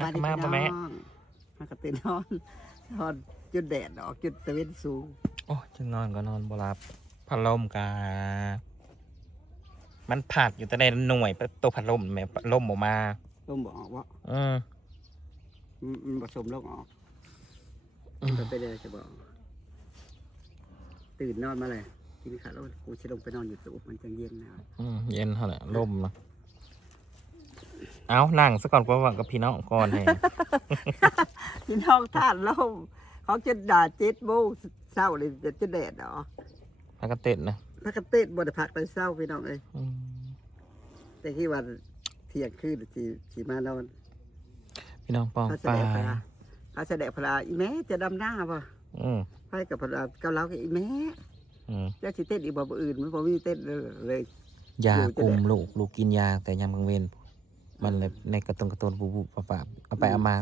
บายดีพี่น้องมากระตื่นนอนจุดแดดออกจุดตะเวนสูงโอ้จึงนอนก็นอนบ่หลับพัดลมกามันผัดอยู่แต่ในหน่วยตัวพัดลมแม่พัดลมออกมาลมบอกออกว่าผสมลมออกมันเป็นอะไรจะบอกตื่นนอนมาเลยกินข้าวแล้วกูจะลงไปนอนอยู่สูบมันจังเย็นนะเย็นเท่าไหร่ลมนะเอานั่งซะก่อนก็ว่ากับพี่น้องก่อนให้พี่น้องท่านลมเขาจะด่า7 โมงเศร้าเลยจะแดดเหรอพักกระเต็ดนะพักกระเต็ดบ่ได้พักแต่เศร้าพี่น้องเลยแต่ที่วันเที่ยงคืนที่มานอนพี่น้องปองปลาเขาแสดงพลาอีแม่จะดำหน้าป่ะไปกับพลาเกาเหลากับอีแม่เจ้าชิเต้นอีกบ่อื่นมันบ่มีเต้นเลยยากลุ่มลูกกินยาแต่ยามกลางเวรมันเลยในกระตุ้นบูปะเอาไปเอามา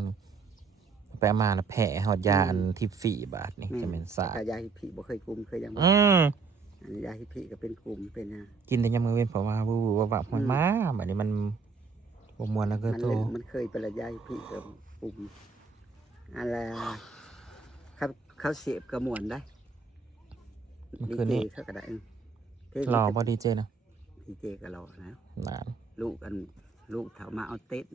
แล้วแผลหอดยาอันที่ฝีบาทนี่จะเป็นสารยาฮิพิบ่เคยกลุ่มเคยยังยาฮิพิก็เป็นกลุ่มเป็นนะกินแต่ยามกลางเวรเพราะว่าบูมันมาแบบนี้มันบ่มวนแล้วก็โตมันเคยเป็นยาฮิพิกับกลุ่มอะไรเขาเสียบกระมวลได้ดีเจเขาก็ได้รอพอดีเจนะดีเจก็รอนะนานลูกเถามาเอาเต้น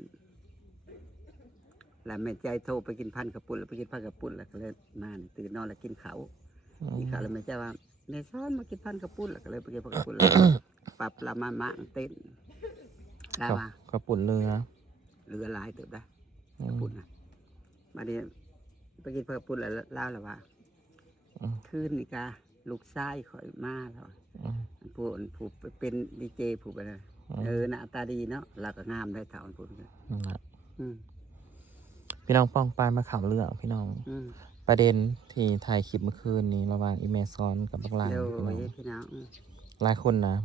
แล้วแม่ใจโทรไปกินพันกระปุ้นแล้วไปกินพันกระปุ้นแล้วก็เลยมาตื่นนอนแล้วกินเขาแล้วแม่ใจว่าแม่ซ้อนมากินพันกระปุ้นแล้วก็เลยไปกินพันกระปุ้นแล้วปรับละมาเต้นได้ว่ากระปุ้นเรือลายเติบได้กระปุ้นนะมาเนี่ยไปกินพันกระปุ้นแล้วเล่าแล้วว่าคืนนี่กาลูกชายข่อยมาแล้วผู้เป็นดีเจผู้ไปเลยหน้าตาดีเนาะเราก็งามได้เท่าผู้นี้พี่น้องป้องปลายมาข่าวเรื่องพี่น้องประเด็นที่ถ่ายคลิปเมื่อคืนนี้ระหว่างอีเมซอนกับบักลางพี่น้องหลายคนนะ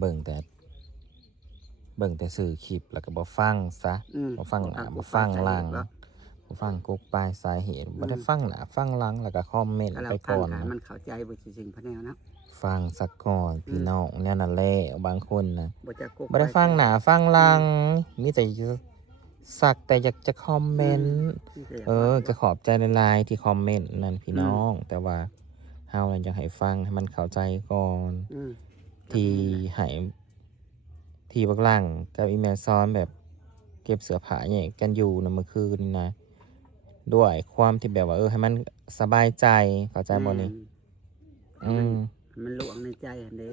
เบิ่งแต่สื่อคลิปแล้วก็บ่ฟังซะบ่ฟังหน้าบ่ฟังหลังบ่ฟังกกปลายสาเหตุบ่ได้ฟังหน้าฟังหลังแล้วก็คอมเมนต์ไปก่อนมันเข้าใจบ่จริงๆพะแนวนะฟังสักก่อนพี่น้องแนวนั้นแหละบางคนนะบ่ได้ฟังหน้าฟังหลังมีแต่สักแต่อยากจะคอมเมนต์จะขอบใจในไลน์ที่คอมเมนต์นั่นพี่น้องแต่ว่าเฮาอยากให้ฟังให้มันเข้าใจก่อนที่ให้ที่บักลังกับอีเมลซ้อนแบบเก็บเสื้อผ้าเนี่ยกันอยู่นะเมื่อคืนนี่นะด้วยความที่แบบว่าให้มันสบายใจเข้าใจบ่นี่มันหลวงในใจอันนี้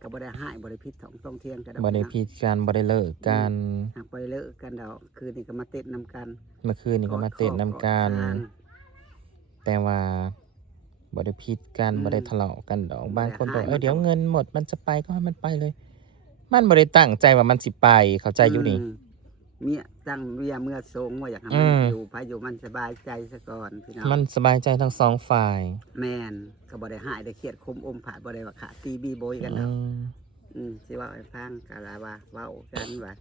ก็บ่ได้หายบ่ได้พิษต้องเที่ยงกันบ่ได้พิษกันบ่ได้เลิกกันหากบ่ได้เลิกกันดอกคืนนี้ก็มาเต้นนำกันเมื่อคืนนี้ก็มาเต้นนำกันแต่ว่าบ่ได้พิษกันบ่ได้ทะเลาะกันดอกบางคนบอกเดี๋ยวเงินหมดมันจะไปก็ให้มันไปเลยมันบ่ได้ตั้งใจว่ามันสิไปเข้าใจอยู่นี่เมียตั้งเมื่อทรงว่าอยากให้มันอยู่ไปอยู่มันสบายใจซะก่อนพี่น้องมันสบายใจทั้งสองฝ่ายแม่นก็บ่ได้หายได้เครียดคมอมผาดบ่ได้ว่าขาตีบีโบยกันเนาะสิว่าให้ฟังกะลาว่าเว้ากันว่า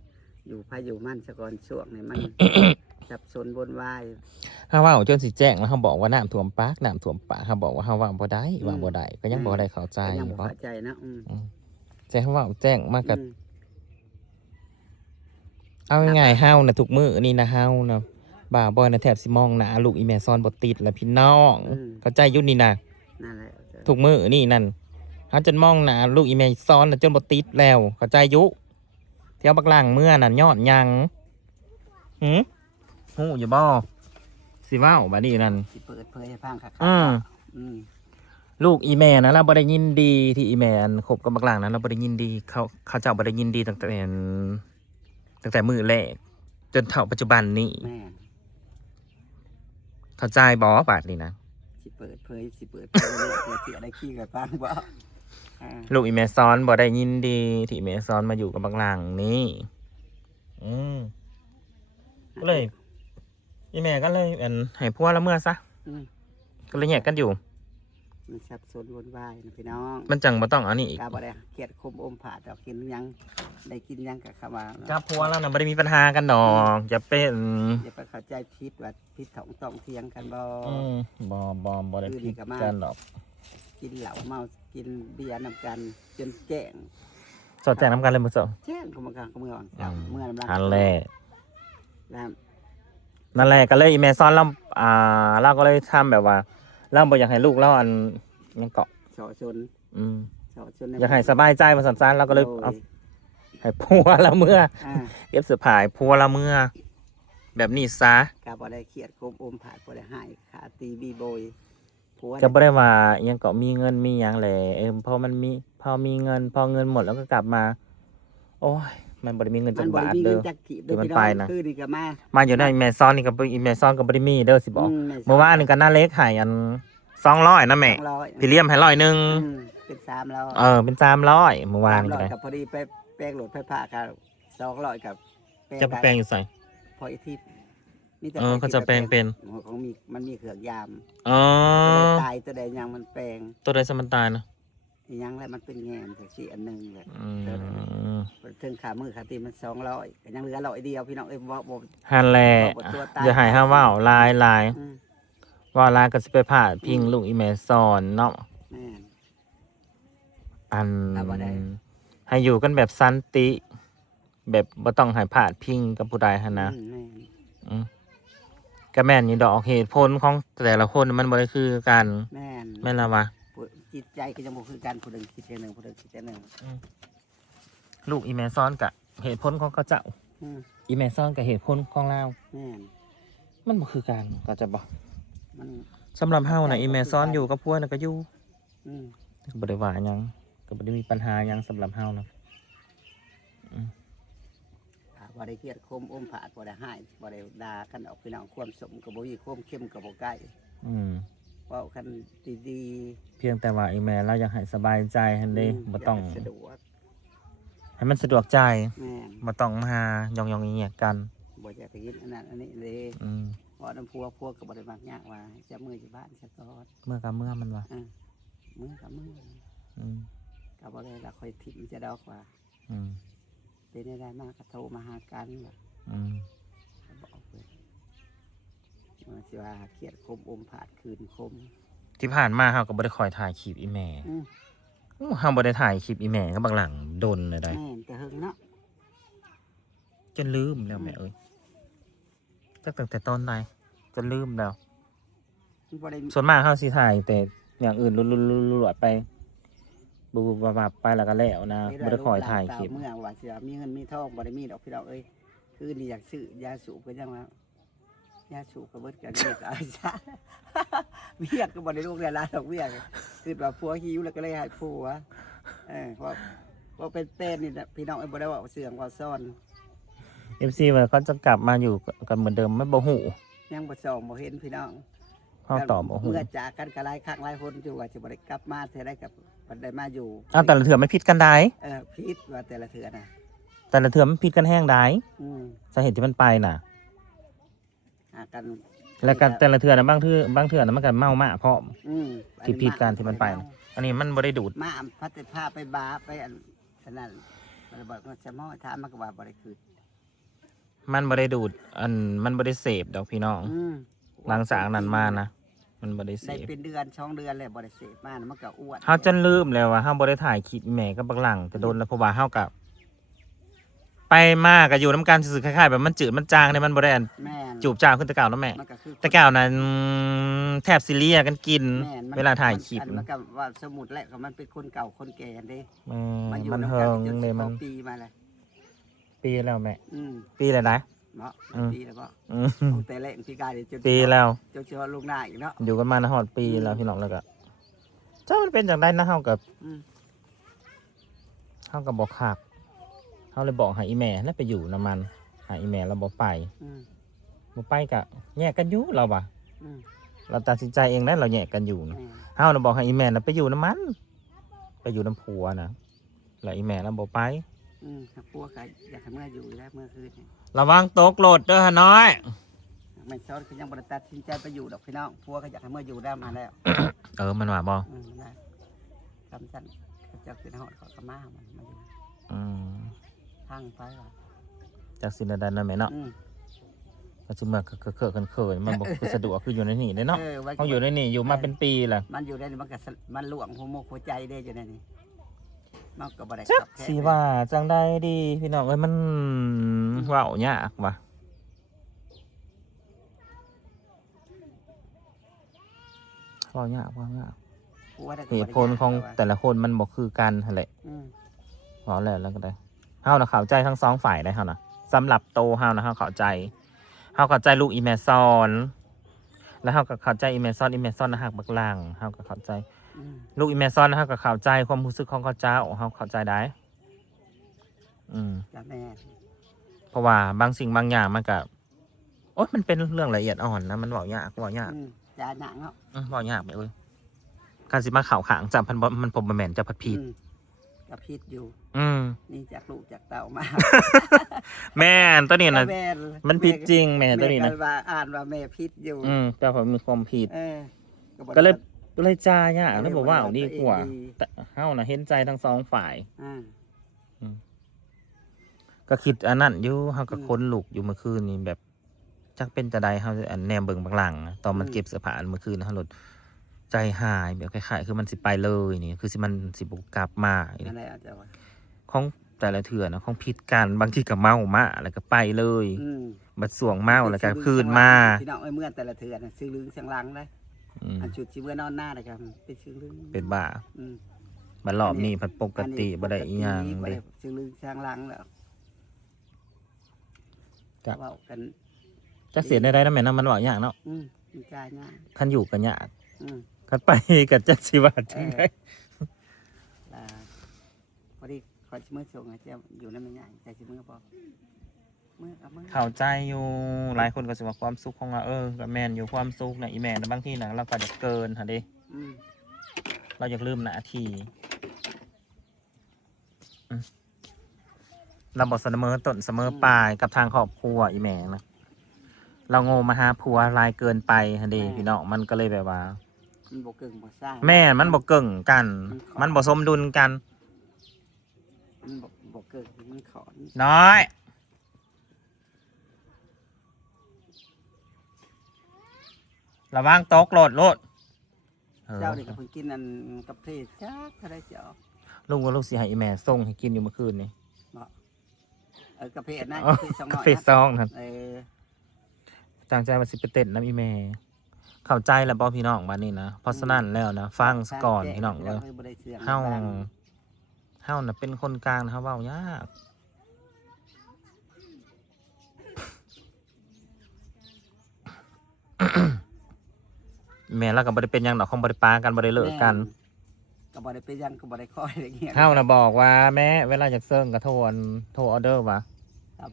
อยู่ไปอยู่มันซะก่อนช่วงนี้มันสับสนวนวายเฮาเว้าจนสิแจ้งแล้วเฮาบอกว่าน้ำท่วมปากเฮาบอกว่าเฮาว่าบ่ได้ก็ยังบ่ได้เข้าใจยังบ่เข้าใจนะแต่เฮาเว้าแจ้งมากับเอาง่ายๆเฮานะทุกมื้อนี่นะเฮานะบ่าบ่นะแทบสิมองหน้าลูกอีแม่ซ้อนบ่ติดแล้วพี่น้องเข้าใจอยู่นี่นะนั่นแหละทุกมื้อนี่นั่นเฮาจนมองหน้าลูกอีแม่ซ้อนน่ะจนบ่ติดแล้วเข้าใจอยู่เที่ยวบักล่างเมื่อนั่นยอดยังฮู้อยู่บ่สิเว้าบัดนี้นั่นสิเปิดเผยให้ฟังคักลูกอีแม่นะเราบ่ได้ยินดีที่อีแม่คบกับบักล่างนั้นเราบ่ได้ยินดีเขาเจ้าบ่ได้ยินดีตั้งแต่มือแรกจนเท่าปัจจุบันนี้เข้าใจบ่บาดนี่นะสิเปิดเผยเพื่อที่อะไรขี้กับฟังบ่ลูกอีเมซอนบ่ได้ยินดีที่อีเมซอนมาอยู่กับบักหลังนี่ก็เลยอีแม่ก็เลยให้พวกละเมื่อซะก็เลยแยกกันอยู่มันสับสนวนวายนะพี่น้องมันจังบ่ต้องอันนี้อีกกาบ่ได้เครียดคมอมผาดดอกกินยังได้กินยังกับคำว่ากับพวกแล้วนะบ่ได้มีปัญหากันดอกอย่าไปเข้าใจผิดว่าผิดต้องเถียงกันบ่ได้ผิดกันดอกกินเหล้าเมากินเบียร์นำกันจนแจ้ง สอดแจงน้ำกันเลยมื้อเช้า แจ้งก็เมื่อวันเสาร์เมื่อน้ำรัก อันแรก แล้ว นั่นแหละก็เลยอีเมซอนเราเราก็เลยทำแบบว่าเราบ่อยากให้ลูกเราอันยังเกาะ เสาชน อืม เสาชน อยากให้สบายใจมาสั้นๆเราก็เลยเอาให้พัวเราเมื่อเก็บเสื้อผ้าให้พัวเราเมื่อแบบนี้ซะ กาบ่ได้เครียดโคมอมผาดบ่ได้หายขาตีบีโบยผัว ก็บ่ได้ว่ายังเกาะมีเงินมีหยังแหละพอมันมีพอมีเงินพอเงินหมดแล้วก็กลับมา โอ้ยมันบ่ได้มีเงิน มั จั น ก บ่ บา ได้ ท มี เด้ เงิ อน จักขีด เดี๋ยวมันไปนะ คือนี่ก็มา มาอยู่ในอีเมซอนนี่ก็อีเมซอนก็บ่ได้มีเด้อสิบอกเมื่อวานนี่ก็น่าเล็กให้อัน200นะแม่ 200 พี่เลี้ยมให้100นึง เป็น300 เป็น300เมื่อวานนี่ก็ได้ 300กับพอดีไปแป้งโหลดไฟฟ้ากับ200กับแป้ง จะไปแปลงอยู่ใส่ พออีทิพย์มีแต่ เขาจะแปลงเป็น ของมันมีเครื่องยาม อ๋อ ตัวใดตายตัวใดยังมันแปลง ตัวใดสมันตายนะ อีหยังแล้วมันเป็นแงมแท็กซี่อันหนึงเลย อืม ถึงขามือขาตีมัน200ก็ยังเหลือ100เดียวพี่น้องบ่ ฮันแลอย่าให้ห้าว่าวลายอืม ว่าลายก็สิไปผ่าพิงลูกอีเมซอนเนาะ แม่น อัน เอาบ่ได้ ให้อยู่กันแบบสันติ แบบบ่ต้องให้ผ่าพิงกับผู้ใดหั่นนะ แม่น อืมก็แม่นอยู่ดอกเหตุผลของแต่ละคนมันบ่ได้คือกัน แม่น แม่นละวะ จิตใจก็ยังบ่คือกันผู้หนึงคิดอย่างหนึงผู้หนึงคิดอย่างหนึง ลูกอีเมซอนกับเหตุผลของเขาเจ้า อืม อีเมซอนกับเหตุผลของเรา แม่น มันบ่คือกันก็จะบอก มัน สำหรับเฮาน่ะอีเมซอนอยู่กับพวกน่ะก็อยู่ อืม ก็บ่ได้ว่าหยังก็บ่ได้มีปัญหาหยังสำหรับเฮานะ บ่ได้เครียดโคมอมผาดบ่ได้หายบ่ได้ด่ากันออกพี่น้องความสมก็บ่มีความเข้มก็บ่ใกล้ อืม เว้ากันดี เพียงแต่ว่าอีเมลเราอยากให้สบายใจหั่น ๆ เด้บ่ต้อง ยากให้สะดวก ให้มันสะดวกใจ แม่น บ่ต้องมาหายองๆเงียกๆกัน บ่อยากไปกินอันนั้นอันนี้เลย อืม เพราะน้ำพัวก็บ่ได้มักยากว่าจะมื้ออยู่บ้านซะก่อน เมื่อกับเมื่อมันว่า มื้อกับมื้อ อืม ก็บ่ได้ละค่อยทิ้งจะดอกว่า อืม เป็นได้มากก็โทรมาหากันว่า อืม ก็บอกเพิ่นว่าสิว่าเครียดคมอมผาดคืนคม ที่ผ่านมาเฮาก็บ่ได้คอยถ่ายคลิปอีแม่ อืม เฮาบ่ได้ถ่ายคลิปอีแม่ก็บางหลังดนเลยได้ แม่นแต่เฮิงเนาะ จนลืมแล้วแม่เอ้ยตั้งแต่ตอนใดจนลืมแล้ว มันบ่ได้ ส่วนมากเฮาสิถ่ายแต่อย่างอื่นลุๆๆๆไปบุบๆๆไปแล้วก็แล้วนะบ่ได้คอยถ่ายคลิป เมื่อว่าสิว่ามีเงินมีทองบ่ได้มีดอกพี่น้องเอ้ยคือนี่อยากซื้อยาสูบก็ยังว่ายาสูบก็เบิดกันนี่ก็ซะ เวียกก็บ่ได้ลูกได้หลานดอกเวียกคือว่าผัวหิวแล้วก็เลยให้ผัวเพราะเป็นเป็นนี่นะพี่น้องเอ้ยบ่ได้ว่าเสื่องว่าซ่อน FC ว่าเขาจะกลับมาอยู่กันเหมือนเดิมไม่บ่ฮู้ ยังบ่ส่องบ่เห็นพี่น้อง เฮาตอบบ่ฮู้ เมื่อจากกันก็หลายครั้งหลายคนอยู่ว่าสิบ่ได้กลับมาเทื่อใดกับบ่ได้มาอยู่ แต่ละเถื่อไม่ผิดกันได้ ผิดว่าแต่ละเทื่อนะ แต่ละเถื่อมันผิดกันแห้งได้ อืม สาเหตุที่มันไปน่ะ หากัน แล้วกันแต่ละเถื่อนะบางเถื่อนะมันก็เมามาเพราะ อืม ที่ผิดกันที่มันไปน่ะอันนี้มันบ่ได้ดูด มาพัดพาไปบาไปอันนั้นบ่ได้บอกว่าจะมอถามมันก็ว่าบ่ได้คืน มันบ่ได้ดูดมันบ่ได้เสพดอกพี่น้อง อืม หลังจากนั้นมานะมันบ่ได้เส ได้ พ เป็นเดือน2 เดือนแล้วบ่ได้เสพมานะมันก็อ้วน เฮาจนลืมแล้วว่าเฮาบ่ได้ถ่ายคลิปแม่กับบักหลังแต่โดนแล้วเพราะว่าเฮากับไปมาก็อยู่น้ำกันซื่อๆคล้ายๆแบบมันจืดมันจางเนี่ยมันบ่ได้อัน แม่น จูบจ้าขึ้นแตะเก่าเนาะแม่ มันก็คือ แตะเก่านั้นแทบสิเลียกันกิน แม่นมัน เวลาถ่ายคลิป อันมันก็ว่าสมุดแหละก็มันเป็นคนเก่าคนแก่เด้ อยู่ มัน นำ เฮิง จน เลยมัน ปีมาแล้ว ปีแล้วแม่ อืม ปีเลยนะ เนาะ อืม ปีแล้วบ่ อืม ตั้งแต่แรกพี่กายจน ปีแล้ว จนเชื่อลูกหน้าอีกเนาะ อยู่กันมานะฮอดปีแล้วพี่น้องแล้วก็เจ้ามันเป็นจังไดนะเฮากับ อืม บอกคักเฮาเลยบอกให้อีแม่แล้วไปอยู่นํมันหาอีแม่เราบ่ไป อืม บ่ไปก็แยกกันอยู่เราว่ะ อืม เราตัดสินใจเองนะเราแยกกันอยู่นะ แม่ เฮาน่ะบอกให้อีแม่น่ะไปอยู่นํมัน ไปอยู่นํผัวนะแล้วอีแม่เราบ่ไป ถ้าพวกก็อยากให้เมื่ออยู่แล้วเมื่อคืนนี่ ระวังตกโหลดเด้อหาน้อย ไม่ซ้อนคือยังบ่ได้ตัดสินใจไปอยู่ดอกพี่น้องพวกก็อยากให้เมื่ออยู่ได้มาแล้ว มันว่าบ่ ได้คำสั่นเขาเจ้าคือฮอดเขาก็มามันมาอยู่ อืม ทางไปว่ะ จากสินใดนั่นแม่เนาะ อืม ก็สิมาเคอะๆเขินๆมันบ่คือสะดวกคืออยู่ในนี่เด้เนาะ มัน เฮาอยู่ในนี่อยู่มาเป็นปีแล้ว มันอยู่ได้นี่มันก็มันหลวงหัวโมกหัวใจได้อยู่ในนี่ เมาก็บ่ได้ จัก ตอบแทน สิว่าจังได้ดีพี่น้องเอ้ยมันเว้ายากว่ะเว้ายาก กูว่าได้ก็ เห บ่ ตุ ได้ ผลของ ยาก แต่ละคนมันบอกคือกันหั่นแหละ อืม เว้าแล้วก็ได้เฮานะเข้าใจทั้งสองฝ่ายได้เฮานะสำหรับโตเฮานะเฮาเข้าใจลูกอีแม่ซอนแล้วเฮาก็เข้าใจอีแม่ซอนนะฮักบักหลังเฮาก็เข้าใจ อืม ลูกอีแม่ซอนนะเฮาก็เข้าใจความรู้สึกของเขาเจ้าเฮาเข้าใจได้ จ้ะแม่ เพราะว่าบางสิ่งบางอย่างมันก็โอ๊ยมันเป็นเรื่องละเอียดอ่อนนะมันเว้ายาก อืมจ้าหนังเนาะ เว้ายากไปเว้ยการสิมาเข้าข้างจับมันบ่แม่นจะพัดผิด อืมก็ผิดอยู่ อืม นี่จากลูกจากเต่ามา แม่นตัวนี้นะ แม่ มันผิดจริงแม่ตัวนี้นะ แม่ก็ว่าอ่านว่าแม่ผิดอยู่ แต่ผมมีความผิด เออบ่ ก็ ได้ เลยจ้ายาก ก็เลย แล้วบอกว่าเอาดีกว่า ตัวเองดี แต่เฮานะเห็นใจทั้งสองฝ่าย อ่า ก็คิดอันนั้นอยู่เฮาก็ อืม ค้นลุกอยู่เมื่อคืนนี้แบบจักเป็นจะใดเฮาอันแนมเบิ่งบางหลังอะตอนมัน อืม เก็บเสื้อผ้าอันเมื่อคืนนะเฮาหลดใจหายแบบคล้ายๆคือมันสิไปเลยนี่คือสิมันสิบ่กลับมาอีก นั่นแหละอาจจะว่า ของแต่ละเถื่อนะของผิดกันบางทีก็เมามาแล้วก็ไปเลย อืม บัดสวงเมาแล้วก็คืนมา พี่น้องเอ้ยเมื่อแต่ละเถื่อนน่ะซื้อลึงเสียงหลังได้ อืม อันชุดที่เมื่อนอนหน้าเลยครับเป็นซื้อลึง เป็นบ้า อืม บัดรอบนี้ผัดปกติบ่ได้อีหยัง บ่ เด้ ได้ซื้อลึงเสียงหลังแล้ว จ้ะ เว้ากัน จักเสียได้นำแม่นำมันเว้ายากเนาะ มีกายง่าย คันอยู่ก็ยาก อืม คันไปก็จักสิว่าจังได๋ ลาพอดีคอยสิมือส่งอาจจะอยู่นั่นไม่ง่ายใจสิมือบอกมือกับมือ เข้าใจอยู่หลายคนก็สิว่าความสุขของเราก็แม่นอยู่ความสุขนะอีแม่นะบางทีนะเราก็จะเกินหั่นเด้ อืม เราอยากลืมหน้าที่เราบอกเสมอต้นเสมอปลายกับทางครอบครัวอีแม่นะเราโง่มาหาผัวหลายเกินไปหั่นเด้พี่น้องมันก็เลยแบบว่า มันบกเกิงบกซ่า แม่มันบ่เก่งกัน มันบ่สมดุลกัน มันบกเกิงมันขอน น้อยระวังตกโลดเออ เจ้าเด็กกับเพิ่งกินอันกับเพลจ้าก็ได้เจ้า ลุงกับลูกสิให้อีแม่ส่งให้กินอยู่เมื่อคืนนี่ กระเพาะนะ อ๋อก าแฟสองห กา น่อย แฟซองนั่น เออ ตั้งใจมาสิไปเต้นน้ำอีแม่เข้าใจแล้วบ่พี่น้องบ้านนี้นะเพราะฉะนั้นแล้วนะฟังซะก่อนพี่น้องเลย บ่ได้เสียง เฮาน่ะเป็นคนกลางนะเฮาเว้ายากแม่เราก็บ่ได้เป็นหยังดอกคงบ่ได้ปากันบ่ได้เลิกกัน ก็บ่ได้ไปยังก็บ่ได้คอยอะไรเงี้ย เฮาน่ะบอกว่าแม่เวลาอยากเซิงก็โทรออเดอร์ว่ะ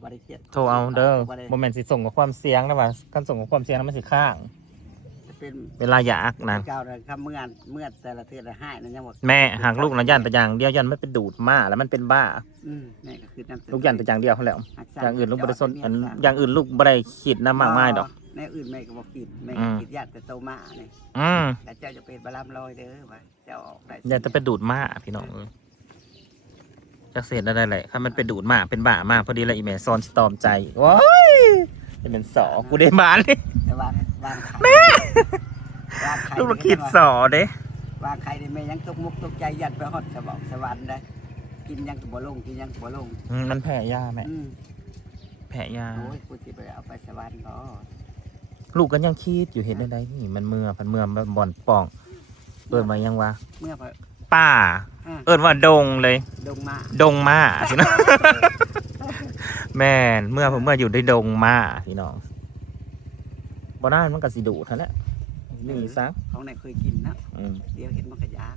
บ่ได้เครียด โทรเอาเด้อ บ่ได้ บ่แม่นสิส่งกับความเสียงนะว่ะคันส่งกับความเสียงแล้วมันสิค้าง เป็น เวลาอยากนะ เจ้าเลยครับเมื่อแต่ละเทื่อละให้นั่นยังบ่ แม่หากลูกนะยันแต่อย่างเดียวยันไม่เป็นดูดมาแล้วมันเป็นบ้า แม่ก็คือน้ำ ลูกยันแต่อย่างเดียวเขาแหล้ว หักษ อย่างอื่นลูกบ่ได้สน เจ้ อัน เจ้ อย่างอื่นลูกบ่ได้คิดนะมากมายดอก แม่อื่นแม่ก็บ่คิดแม่ อื ก็ ม คิดญาติแต่โตมานี่ อืม แต่เจ้าจะเป็นบารามลอยเด้อว่าเจ้าออกได้ อย่าจะไปดูดมาพี่น้องเอ้ยจักเสียได้แหละถ้ามันไปดูดมาเป็นบ้ามาพอดีแล้วอีแม่ซ้อนสตอมใจว้ายจะเป็นสอกูได้บานเลย แต่วางไข่แม่วางไข่ ลูกเราคิดสอเด้ วางไข่ได้แม่ยังตกมุกตกใจยันไปฮอดสวรรค์ได้กินยังก็บ่ลงกินยังก็บ่ลง มันแพ้ยาแม่ อืม แพ้ยา โอ้ยกูสิไปเอาไปสวรรค์บ่ ลูกก็ยังคิดอยู่เห็นได้นี่มันเมื่อพันเมื่อบ่อนป่องเปิดมายังวะ เมื่อพอ ป่า อ่ะ เอิ้นว่าดงเลย ดงมา ดงมาสินะ แม่นเมื่อผมเมื่ออยู่ในดงมาพี่น้องบ่ได้มันก็สิดุเท่านั้นแหละนี่ซะ ของไหนเคยกินนะ อืม เดี๋ยวเห็นมันก็ยาก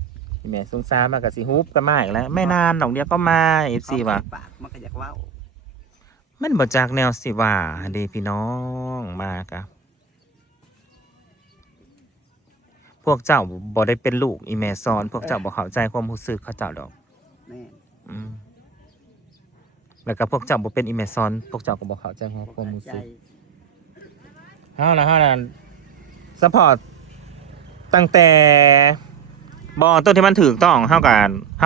แม่สงสารมันก็สิฮุบก็มาอีกแล้วไม่นานดอกเดียวก็มาFC ว่ะ ของใส่ปากมันก็อยากเว้า มันบ่จากแนวสิว่าเด้พี่น้องมากะพวกเจ้าบ่ได้เป็นลูกอีแม่ซ้อน พวกเจ้าบ่เข้าใจความรู้สึกเขาเจ้าดอก แม่ อืมแล้วก็พวกเจ้าบ่เป็นอีเมซอนพวกเจ้าก็บ่เข้าใจความรู้ ใจ สึกเฮานะซัพพอร์ตตั้งแต่บ่ต้นที่มันถูกต้องเฮา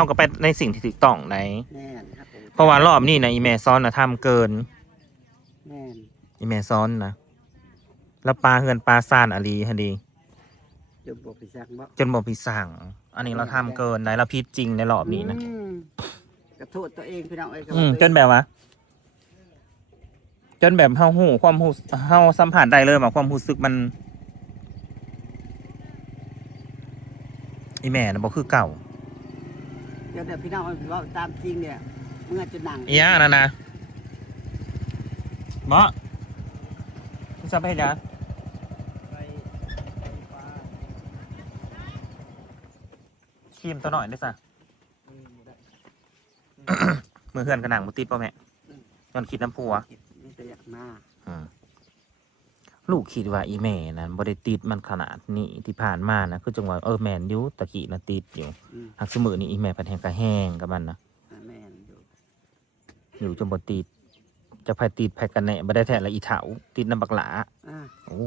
ก็ไปในสิ่งที่ถูกต้องไหน แม่นครับผม เพราะว่ารอบนี้นะอีเมซอนน่ะทำเกิน แม่น อีเมซอนนะแล้วปลาเฮือนปลาซ่านอลีหั่นดี จนบอกไปสั่งบ่ จนบ่พี่สั่ง อันนี้เราทำเกินได้เราผิดจริงในรอบนี้นะ กระโทษตัวเองพี่น้องเอ้ย จนแบบว่าจนแบบเฮาหูความหูเฮาสัมผัสได้เลยว่าความรู้สึกมันอีแม่นะบ่คือเก่า เดี๋ยวพี่น้องว่าตามจริงเนี่ยเมื่อจะนั่ง อีหยังนั่นนะบ่มึงจะไปเฮ็ดหยังครีมตัวหน่อยได้ซะ มือเฮือนกระหนังบ่ติดป่ะแม่ย้อนคิดน้ำผัว นี่จะอยากมา ลูกคิดว่าอีแม่นั้นบ่ได้ติดมันขนาดนี้ที่ผ่านมานะคือจังว่าแม่นอยู่ตะกี้น่ะติดอยู่หักสมือนี่อีแม่พันแหงกะแห้งกับมันนะ แม่นอยู่ อยู่จนบ่ติดจะไผติดไผกันแน่บ่ได้แท้ละอีเถาติดน้ำบักหลาโอ้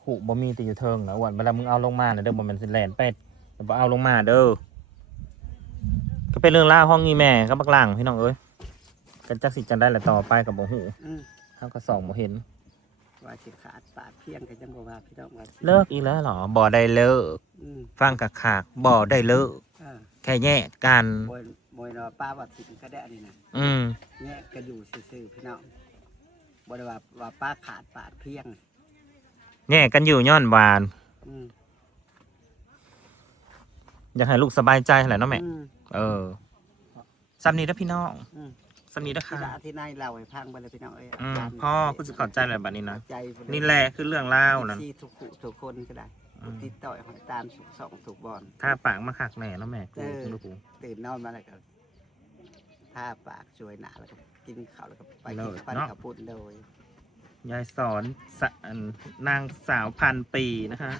ขู่บ่มีแต่อยู่เทิงนะวันเวลามึงเอาลงมาน่ะเด้อบ่แม่นสิแล่นไปบ่เอาลงมาเด้อก็เป็นเรื่องราวของอีแม่กับบักหลังพี่น้องเอ้ยกันจักสิจังได้ละต่อไปกับบ่ฮู้เฮาก็ส่องบ่เห็น ว่าสิขาดปาดเพียงกันจังบ่ว่าพี่น้องว่า เลิกอีกแล้วเหรอบ่ได้เลิกฟังกะขากบ่ได้เลิกแค่แยกกัน มวยเนาะป้าว่าถิ่นก็ได้อันนี้นะแยกกันอยู่ซื่อๆพี่น้องบ่ได้ว่าป้าขาดปาดเพียง แยกกันอยู่ย้อนวานอยากให้ลูกสบายใจแหละเนาะแม่ซ้ำนี้นะพี่น้องซ้ำนี้นะค่ะ ที่นายเล่าให้พังไปเลยพี่น้องเอ้ย พ่อคุณจะเข้าใจอะไรแบบนี้นะ ใจ นี่แหละคือเรื่องเล่านั่น ที่ทุกคนก็ได้ติดต่อของตามสุขสองถูกบอล ถ้าปากมาขักแหน่เนาะแม่กูดูกู ตื่นนอนมาแล้วก็ท่าปากช่วยหนาแล้วก็กินข้าวแล้วก็ไปกินปั้นข้าวปุ้นเลย ยายสอนนางสาวพันปีนะคะ